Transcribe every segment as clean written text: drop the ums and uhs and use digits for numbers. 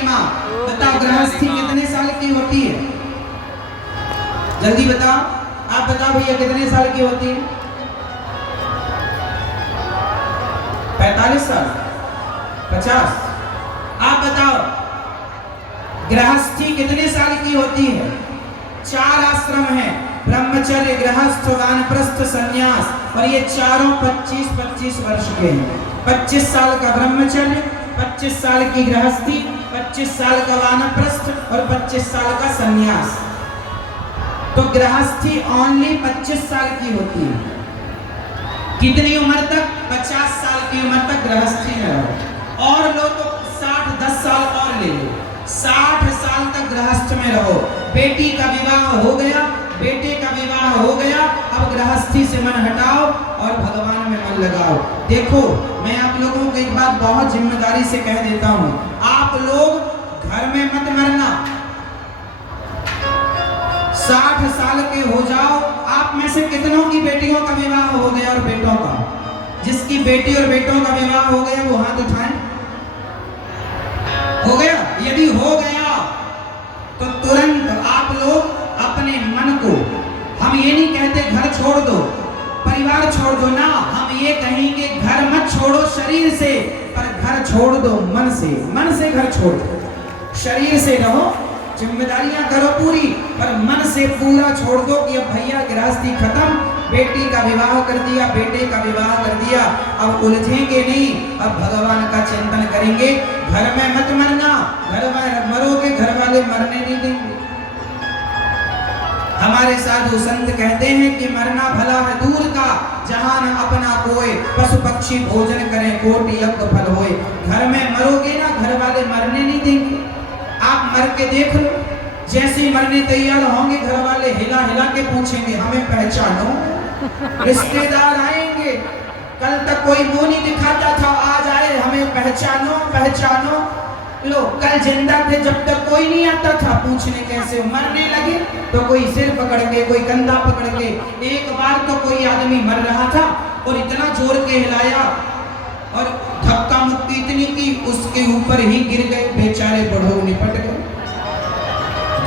महिमा। बताओ गृहस्थी कितने साल की होती है? जल्दी बताओ, आप बताओ भैया कितने साल की होती है? 45 साल, 50? आप बताओ गृहस्थी कितने साल की होती है? 4 आश्रम है, ब्रह्मचर्य, गृहस्थ, वानप्रस्थ, संन्यास, और ये चारों 25-25 वर्ष के हैं। 25 साल का ब्रह्मचर्य, 25 साल की गृहस्थी, 25 साल का वानप्रस्थ और 25 साल का संन्यास। तो गृहस्थी ओनली 25 साल की होती है। कितनी उम्र तक? 50 साल की उम्र तक गृहस्थी में रहो, और लो तो 10 साल और ले लो, 60 साल तक गृहस्थ में रहो। बेटी का विवाह हो गया, बेटे का विवाह हो गया, अब गृहस्थी से मन हटाओ और भगवान में मन लगाओ। देखो मैं आप लोगों को एक बात बहुत जिम्मेदारी से कह देता हूं, आप लोग घर में मत मरना। 60 साल के हो जाओ। आप में से कितनों की बेटियों का विवाह हो गया और बेटों का? जिसकी बेटी और बेटों का विवाह हो गया वो हाथ उठाएं। हो गया? यदि हो गया तो तुरंत आप लोग अपने मन को, हम ये नहीं कहते घर छोड़ दो, परिवार छोड़ दो ना, हम ये कहेंगे घर मत छोड़ो शरीर से, पर घर छोड़ दो मन से। मन से घर छोड़ दो, शरीर से रहो, जिम्मेदारियां करो पूरी, पर मन से पूरा छोड़ दो कि अब भैया गृहस्थी खत्म, बेटी का विवाह कर दिया, बेटे का विवाह कर दिया, अब उलझेंगे नहीं, अब भगवान का चिंतन करेंगे। घर में मत मरना, घर में मरोगे घर वाले मरने नहीं देंगे। हमारे साधु संत कहते हैं कि मरना भला है दूर का, जहां न अपना कोई, पशु पक्षी भोजन करें कोटि यज्ञ फल होए। घर में मरोगे ना, घर वाले मरने नहीं देंगे। आप मर के देख लो, जैसे ही मरने तैयार होंगे घर वाले हिला हिला के पूछेंगे हमें पहचानो। रिश्तेदार आएंगे, कल तक कोई मुंह नहीं दिखाता था, आज आए हमें पहचानो पहचानो। लो कल जिंदा थे जब तक कोई नहीं आता था पूछने कैसे, मरने लगे तो कोई सिर पकड़ के, कोई कंधा पकड़ के। एक बार तो कोई आदमी मर रहा था और इतना जोर के हिलाया और धक्का मुक्की इतनी की उसके ऊपर ही गिर गए, बेचारे बढ़ो निपट गए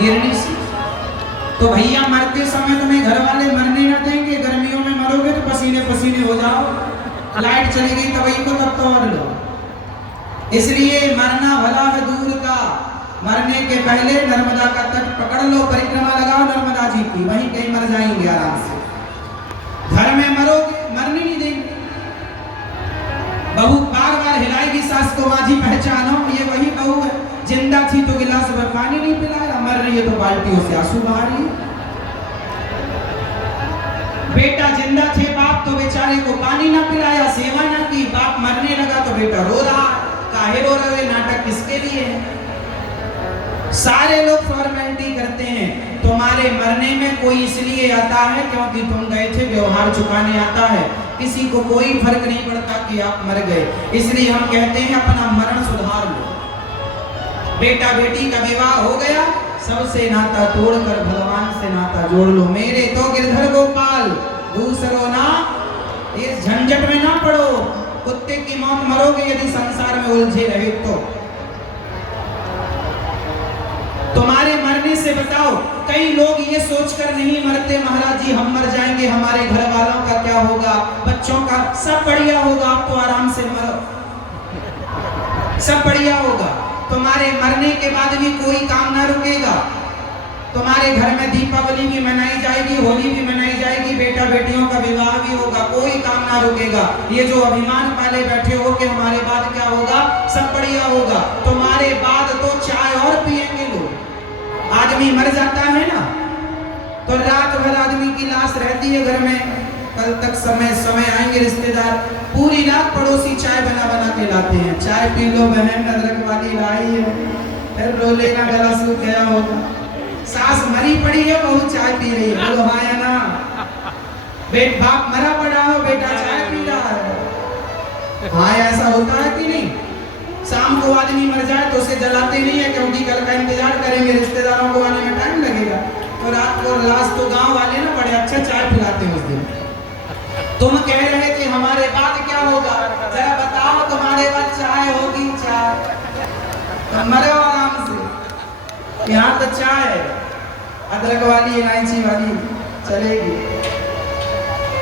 गिरने से। तो भैया मरते समय तुम्हें घर वाले मरने न देंगे। गर्मियों में मरोगे तो पसीने पसीने हो जाओ, लाइट चली गई तभी को तब तो और लो। इसलिए मरना भला है दूर का, मरने के पहले नर्मदा का तट पकड़ लो, परिक्रमा लगाओ नर्मदा जी की, वहीं कहीं मर जाएंगे आराम से। घर में मरोगे मरने नहीं देंगे। बहू बार बार हिलाएगी सास को, माँ जी पहचानो ये वही बहू है, जिंदा थी तो गिलास भर पानी नहीं पिलाया, मर रही है तो बाल्टियों से आंसू बहा रही है। बेटा जिंदा थे बाप तो बेचारे को पानी ना पिलाया, सेवा ना की, बाप मरने लगा तो बेटा रो रहा, काहे रो रहे, नाटक किसके लिए है? सारे लोग फॉर्मेलिटी करते हैं। तुम्हारे मरने में कोई इसलिए आता है क्योंकि तुम गए थे व्यवहार चुकाने आता है, किसी को कोई फर्क नहीं पड़ता कि आप मर गए। इसलिए हम कहते हैं अपना मरण सुधार लो। बेटा बेटी का विवाह हो गया, सबसे नाता तोड़कर भगवान से नाता जोड़ लो। मेरे तो गिरधर गोपाल दूसरो ना, इस झंझट में ना पड़ो, कुत्ते की मौत मरोगे यदि संसार में उलझे रहे तो। तुम्हारे मरने से बताओ, कई लोग ये सोचकर नहीं मरते महाराज जी हम मर जाएंगे, हमारे घर वालों का क्या होगा, बच्चों का, सब बढ़िया होगा, आप तो आराम से मरो, सब बढ़िया होगा। तुम्हारे मरने के बाद भी कोई काम ना रुकेगा। तुम्हारे घर में दीपावली भी मनाई जाएगी, होली भी मनाई जाएगी, बेटा बेटियों का विवाह भी होगा, कोई काम ना रुकेगा। ये जो अभिमान पाले बैठे हो कि हमारे बाद क्या होगा, सब बढ़िया होगा, तुम्हारे बाद तो चाय और पिएंगे लोग। आदमी मर जाता है ना तो रात भर आदमी की लाश रहती है घर में, कल तक समय आएंगे रिश्तेदार, पूरी रात पड़ोसी चाय बना बना के लाते हैं, चाय पी लो बहन अदरक वाली लाई है, फिर रो लेना गला सूख गया होगा, सास मरी पड़ी है बहू चाय पी रही है, बोलो हाँ या ना। बाप मरा पड़ा हो बेटा चाय पी रहा है, हाँ ऐसा होता है कि नहीं? शाम को आदमी मर जाए तो उसे जलाते नहीं है क्योंकि कल का इंतजार करेंगे, रिश्तेदारों को आने में टाइम लगेगा, तो रात को लाश तो गांव वाले ना बड़े अच्छा चाय पिलाते हैं उस दिन। तुम कह रहे कि हमारे बाद क्या होगा, जरा बताओ तुम्हारे बाद चाय होगी, चाय तो मरो आराम यहाँ तो चाय अदरक वाली इलायची वाली चलेगी,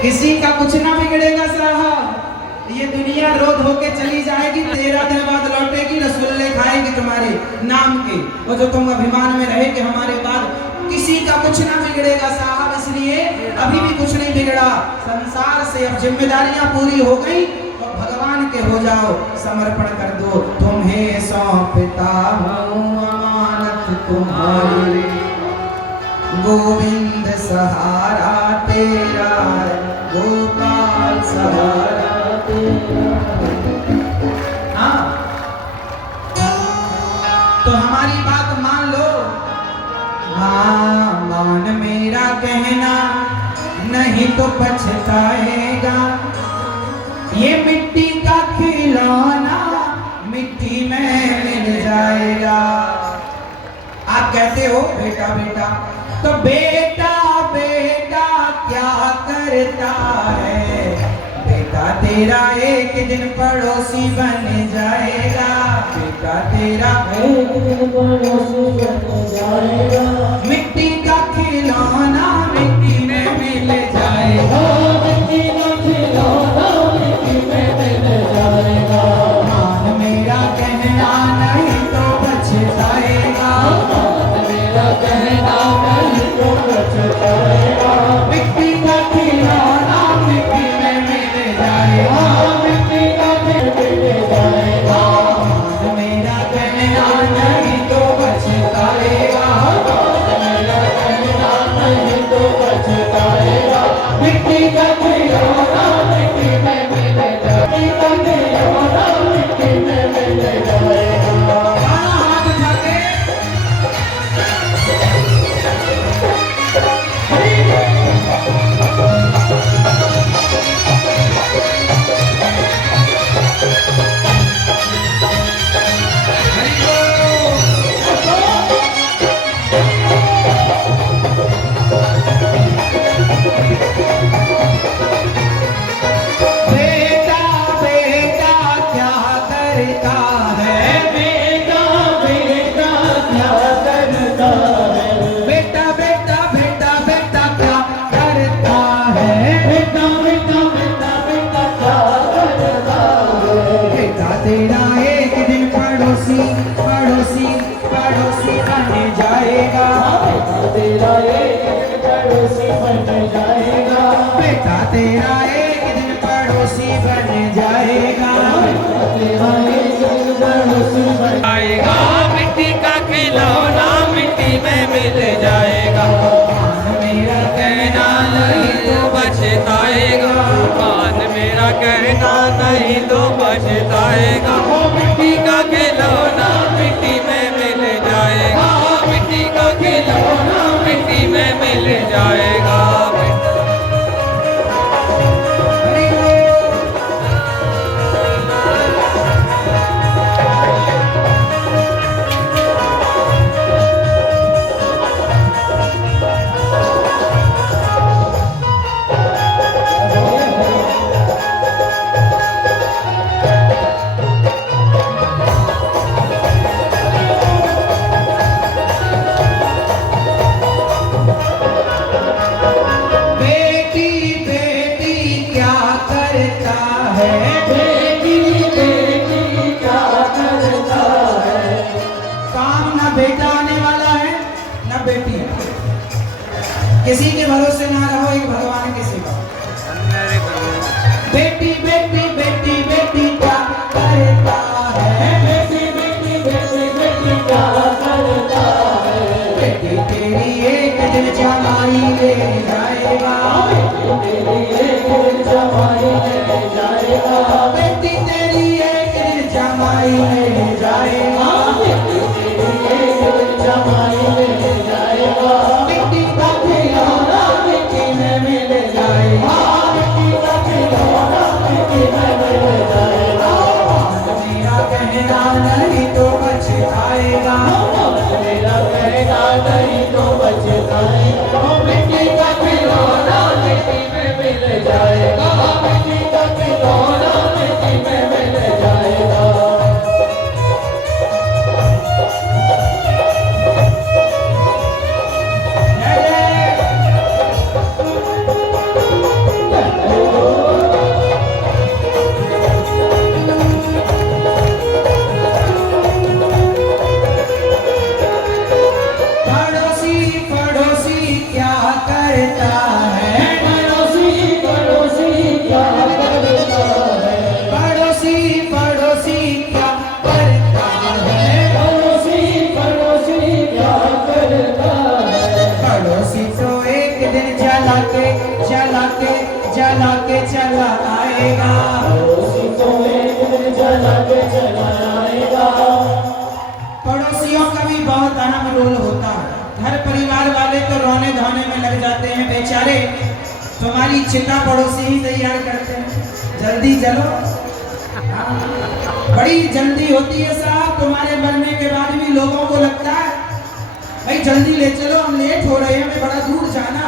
किसी का कुछ ना बिगड़ेगा साहब। ये दुनिया रो धो के चली जाएगी, 13 दिन बाद लौटेगी, रसगुल्ले खाएगी तुम्हारे नाम के, और जो तुम अभिमान में रहे कि हमारे बाद किसी का कुछ ना बिगड़ेगा साहब। इसलिए अभी भी कुछ नहीं बिगड़ा, संसार से अब जिम्मेदारियां पूरी हो गई, और भगवान के हो जाओ, समर्पण कर दो। तुम्हें सौंपता हूँ अमानत तुम्हारी, गोविंद सहारा तेरा, गोपाल सहारा तेरा। हाँ, तो हमारी बात मान लो। हाँ, मान मेरा कहना, नहीं तो पछताएगा। ये मिट्टी का खिलौना मिट्टी में मिल जाएगा। आप कहते हो बेटा बेटा, तो बेटा बेटा क्या करता है, बेटा तेरा एक दिन पड़ोसी बन जाएगा, बेटा तेरा एक दिन पड़ोसी बन जाएगा। मिट्टी का खिलौना मिट्टी में मिल जाएगा, मिट्टी का खिलौना मिट्टी में मिल जाएगा। मान मेरा कहना, नहीं तो पछताएगा, मान मेरा कहना, नहीं तो पछताएगा। मिट्टी का खिलौना मिट्टी में मिल जाएगा, मिट्टी का मिल जाएगा। मान मेरा कहना, नहीं तो पछताएगा, मान मेरा कहना, नहीं तो पछताएगा। मिट्टी का खिलौना मिट्टी में मिल जाएगा, मिट्टी का खिलौना मिट्टी में मिल जाएगा। हाथ उठा के बेटा बेटा क्या करता है, बेटा बेटा क्या करता है, बेटा बेटा बेटा बेटा क्या करता है, बेटा बेटा बेटा बेटा क्या करता है। बेटा तेरा एक दिन पड़ोसी पड़ोसी पड़ोसी बन जाएगा, बेटा तेरा एक दिन पड़ोसी बन जाएगा, बेटा तेरा एक दिन पड़ोसी बन जाएगा, बेटा तेरा एक दिन पड़ोसी बन जाएगा। मिट्टी का खिलौना मिट्टी में मिल जाएगा, मान मेरा कहना नहीं तो पछताएगा, मान मेरा कहना नहीं तो पछताएगा। मिट्टी का खिलौना मिट्टी में मिल जाएगा, मिट्टी का खिलौना मिट्टी में मिल जाएगा। बेटी बेटी क्या करता है, बेटी बेटी क्या करता है। काम ना बेटा आने वाला है ना बेटी, किसी के भरोसे ना रहो, एक भगवान के सिवा। बेटी बेटी बेटी बेटी क्या करता है, बेटी बेटी बेटी बेटी क्या करता है। बेटी तेरी एक दिन जमाई ले जाएगा, बेटी तेरी एक दिन जमाई ले जाएगा, बेटी तेरी एक दिन जमाई ले जाएगा, बेटी तेरी एक दिन जमाई ले जाएगा। मिट्टी का खिलौना मिट्टी में मिल जाएगा, मिट्टी का खिलौना मिट्टी में मिल जाएगा। मेरा कहना नहीं तो पछताएगा, मेरा कहना नहीं तो पछताएगा। मिट्टी का खिलौना मिट्टी में मिल जाएगा, मिट्टी का खिलौना मिट्टी में मिल जाएगा। पड़ोसियों का भी बहुत अहम रोल होता है। घर परिवार वाले तो रोने धोने में लग जाते हैं बेचारे, तुम्हारी चिता पड़ोसी ही तैयार करते हैं, जल्दी चलो। हाँ, बड़ी जल्दी होती है साहब, तुम्हारे मरने के बाद भी लोगों को लगता है भाई जल्दी ले चलो, हम लेट हो रहे हैं, हमें बड़ा दूर जाना।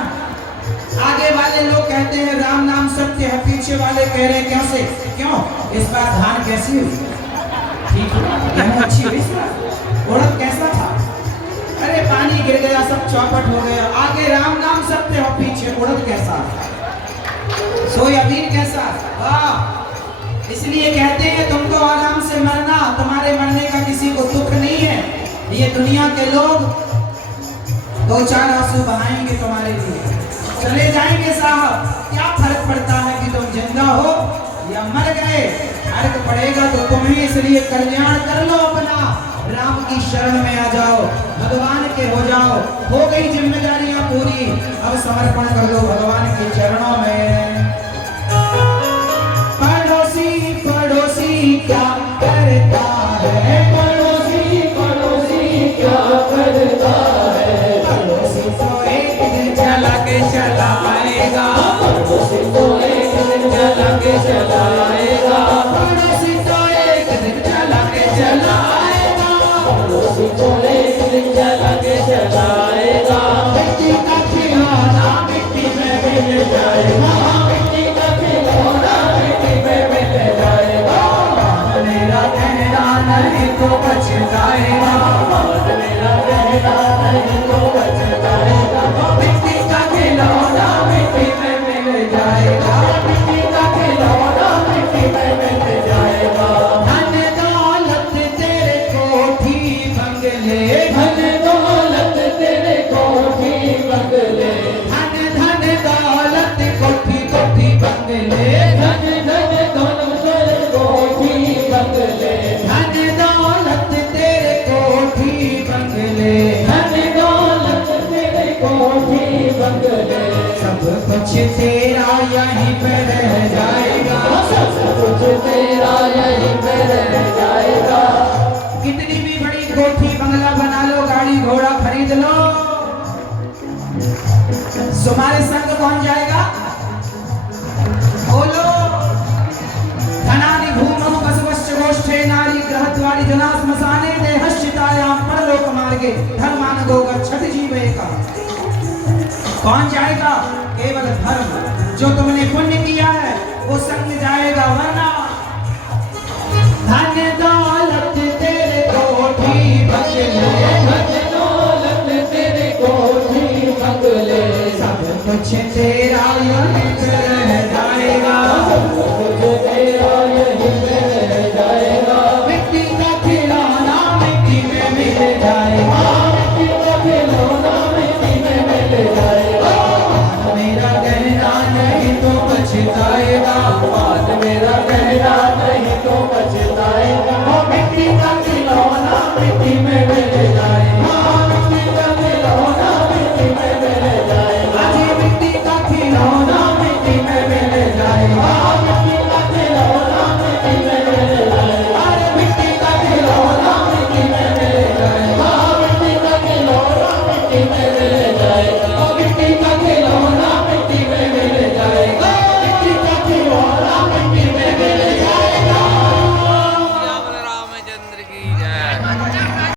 आगे वाले लोग कहते हैं राम नाम सत्य है, पीछे वाले कह रहे हैं कैसे, क्यों इस बार धान कैसी हुई, ठीक है अच्छी हुई, उड़द कैसा था, अरे पानी गिर गया सब चौपट हो गया। आगे राम नाम सत्य हो, पीछे उड़द कैसा, सोयाबीन कैसा, वाह। इसलिए कहते हैं तुम तो आराम से मरना, तुम्हारे मरने का किसी को दुख नहीं है। ये दुनिया के लोग दो चार आंसू बहाएंगे तुम्हारे लिए, चले जाएंगे साहब, क्या फर्क पड़ता है कि तुम जिंदा हो या मर गए, फर्क पड़ेगा तो तुम्हें। इसलिए कल्याण कर लो अपना, राम की शरण में आ जाओ, भगवान के हो जाओ, हो गई जिम्मेदारियां पूरी, अब समर्पण कर दो भगवान के चरणों में। पड़ोसी पड़ोसी क्या करता है, पड़ोसी पड़ोसी क्या करता है, पड़ोसी तो एक दिन चला के चला आएगा, पड़ोसी तो एक दिन चला के चला आएगा, पड़ोसी तो एक दिन चला के चला आएगा, पड़ोसी तो एक दिन चला के चला आएगा। मिट्टी का खिलौना मिट्टी में मिल जाएगा, मिट्टी का खिलौना मिट्टी में मिल जाएगा, मेरा कहना नहीं तो पछताएगा, मेरा कहना नहीं तो पछताएगा, मिट्टी का खिलौना मिट्टी में मिल जाएगा, मिट्टी का खिलौना मिट्टी में मिल जाएगा। धन दौलत तेरे कोठी बंगले, धन दौलत तेरे कोठी बंगले, धन धन दौलत कोठी कोठी बंगले, धन धन दौलत तेरे कोठी बंगले, धन दौलत तेरे कोठी बंगले, धन दौलत तेरे कोठी बंगले, सब कुछ तेरा यहीं पे रह जाएगा, सब कुछ तेरा यहीं पे रह जाएगा। कितनी भी बड़ी कोठी बंगला बना लो, गाड़ी घोड़ा खरीद लो, तुम्हारे संग कौन जाएगा, बोलो। धनानि भूमौ वसवश्च गोष्ठे नारी गृहद्वारि जना श्मशाने देहश्चितायां परलोक मार्गे धर्मानुगो गच्छति जीवेका। कौन जाएगा, केवल धर्म, जो तुमने पुण्य किया है वो संग जाएगा, वरना धन दौलत तेरे कोठी बंगले, धन दौलत तेरे कोठी बंगले, सब कुछ तेरा